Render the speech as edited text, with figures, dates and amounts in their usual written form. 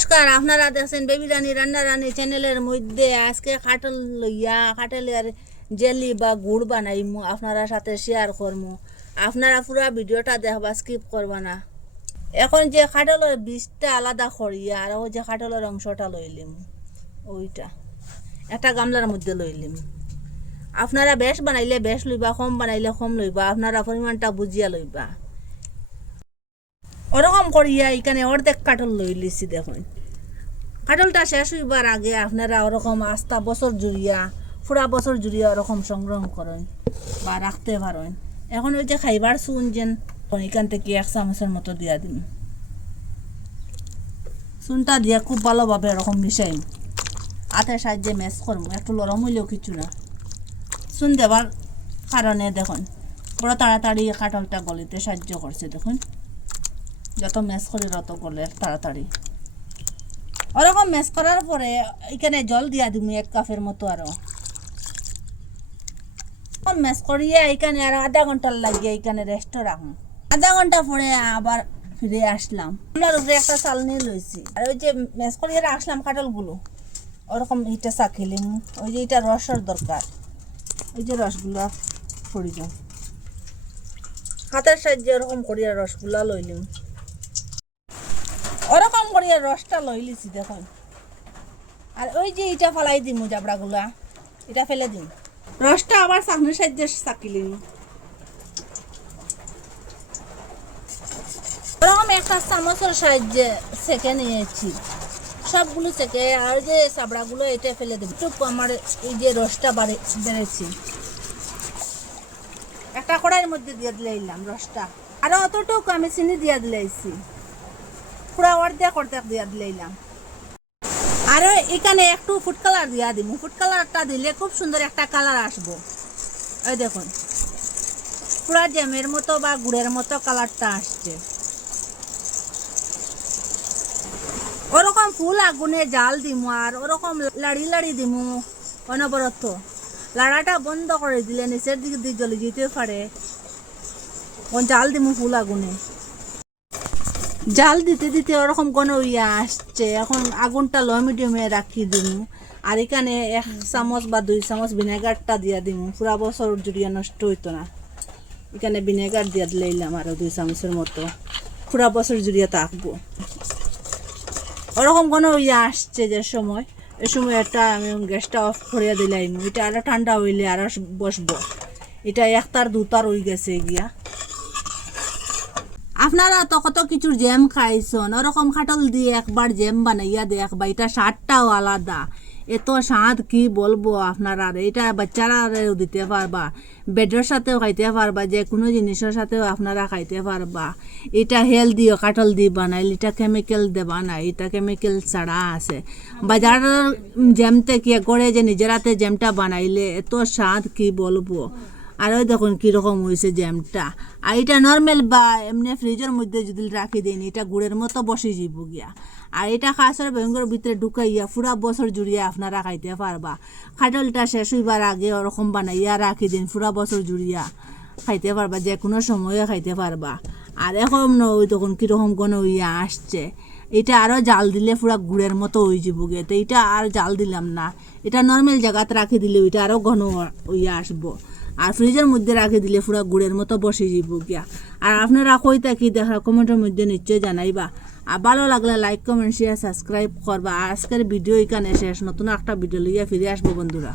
নমস্কার, আপনারা দেখছেন বেবি রানী রান্না রানী চ্যানেলের মধ্যে। আজকে কাটল লইয়া কাটলের জেলি বা গুড় বানাইমু, আপনারা সাথে শেয়ার করমু। আপনারা পুরা ভিডিওটা দেখবা, স্কিপ করবা না। এখন যে কাটলের বীজটা আলাদা করিয়া আর ওই যে কাটলের অংশটা লইলিম, ওইটা একটা গামলার মধ্যে লইলিম। আপনারা বেশ বানাইলে বেশ লইবা, কম বানাইলে কম লইবা, আপনারা পরিমাণটা বুঝিয়া লইবা। ওরকম করিয়া এখানে অর্ধেক কাটল লই লিছি। দেখুন, কাটলটা শেষ হইবার আগে আপনারা ওরকম আস্তা বছর জুড়িয়া পুরা বছর জুড়িয়া ওরকম সংগ্রহ করেন বা রাখতে পারেন। এখন ওই যে খাইবার চুন যেন এখান থেকে 1 চামচের মতো দিয়া দিন। চুনটা দিয়া খুব ভালোভাবে এরকম মিশাইম, হাতের সাহায্যে ম্যাশ করবো। একটু নরম হইলেও কিছু না, চুন দেওয়ার কারণে দেখুন বড় তাড়াতাড়ি কাটলটা গলিতে সাহায্য করছে। দেখুন, যত ম্যাশ করি তত গলে তাড়াতাড়ি। ওরকম ম্যাশ করার পরে এখানে জল দিয়া দিব 1 কাপের মতো। আরো ম্যাশ করিয়া এখানে আরো আধা ঘন্টা লাগিয়ে এখানে রেস্ট রাখুন। আধা ঘন্টা পরে আবার ফিরে আসলাম। আমার উপরে একটা চালনি লইছি, আর ওই যে ম্যাশ করিয়া আসলাম কাটলগুলো ওরকম এটা চাখিলিম। ওই যে এটা রসের দরকার, ওই যে রসগুলা প্রয়োজন। হাতের সাহায্যে ওরকম করিয়া রসগুলা লইলিম। ওরকম করিয়া রসটা লই লিছি। দেখুন, আর ওই যে এটা ফেলাই দিম, জাবড়াগুলা এটা ফেলে দিম। রসটা আবার চাকনির সাহায্যে চাকিলিম। ওরকম একটা চামচের সাহায্যে সেকে নিয়েছি, সবগুলো সেকে। আর যে চাবড়াগুলো এটা ফেলে দেব। একটু আমার এই যে রসটা বেড়েছি একটা কড়াইয়ের মধ্যে দিয়ে দিলাম রসটা। আরো অতটুকু আমি চিনি দিয়ে দিলাইছি, পুরা অর্ধেক অর্ধেক দিয়া দিলাম। আর এখানে একটু ফুড কালার দিয়া দিব। ফুড কালারটা দিলে খুব সুন্দর একটা কালার আসবো। এই দেখুন, পুরা জ্যামের মতো বা গুড়ের মতো কালারটা আসছে। ওরকম ফুল আগুনে জাল দিমু আর ওরকম লাড়ি লাড়ি দিমু অনবরত। লাড়াটা বন্ধ করে দিলে নিচের দিকে দিয়ে জ্বলে যেতে পারে। জাল দিমু ফুল আগুনে, জাল দিতে দিতে ওরকম কোনো ইয়ে আসছে। এখন আগুনটা লো মিডিয়ামে রাখি দিম। আর এখানে 1 চামচ বা 2 চামচ ভিনেগারটা দিয়া দিম, পুরা বছর জুড়িয়া নষ্ট হইতো না। এখানে ভিনেগার দিয়া দিলাম আরো 2 চামচের মতো, পুরা বছর জুড়িয়া থাকবো। ওরকম কোনো ইয়ে আসছে যে সময়, এই সময় একটা আমি গ্যাসটা অফ করিয়া দিলাম। এটা আরো ঠান্ডা হইলে আরো বসবো। এটা 1 তার 2 তার হয়ে গেছে গিয়া। আপনারা তো কত কিছুর জ্যাম খাইছেন, ওরকম খাটল দিয়ে একবার জ্যাম বানাইয়া দেখবা। এটা স্বাদটাও আলাদা, এত স্বাদ কি বলবো আপনারা। এটা বাচ্চারাও দিতে পারবা, বেডের সাথেও খাইতে পারবা, যে কোনো জিনিসের সাথেও আপনারা খাইতে পারবা। এটা হেলদিও কাটল দিয়ে বানাইলে, এটা কেমিক্যাল দেবা না, এটা কেমিক্যাল ছাড়া আছে। বাজারের জ্যাম থেকে করে যে নিজের হাতে জ্যামটা বানাইলে এত স্বাদ কি বলবো। আর ওই দেখুন কীরকম হয়েছে জ্যামটা। আর এটা নর্মাল বা এমনি ফ্রিজের মধ্যে যদি রাখি দিন, এটা গুড়ের মতো বসে যাব গিয়া। আর এটা খাসের ভয়ঙ্কর ভিতরে ঢুকাইয়া পুরা বছর জুড়িয়া আপনারা খাইতে পারবা। খাটলটা শেষ হইবার আগে ওরকম বানাইয়া রাখি দিন, পুরা বছর জুড়িয়া খাইতে পারবা, যে কোনো সময়ে খাইতে পারবা। আর এখন ওই তখন কীরকম কোনো ইয়ে আসছে। এটা আরও জাল দিলে পুরা গুড়ের মতো হয়ে যাব গে। তো এটা আর জাল দিলাম না, এটা নর্মাল জায়গাতে রাখি দিলে ওইটা আরও ঘন ইয়ে আসবো। আর ফ্রিজের মধ্যে রাখি দিলে পুরা গুড়ের মতো বসে যাব গিয়া। আর আপনারা কইতা কি দেখা কমেন্টের মধ্যে নিশ্চয়ই জানাইবা। আর ভালো লাগলে লাইক কমেন্ট শেয়ার সাবস্ক্রাইব করবা। আজকের ভিডিও এখানে শেষ, নতুন একটা ভিডিও লইয়া ফিরে আসবো বন্ধুরা।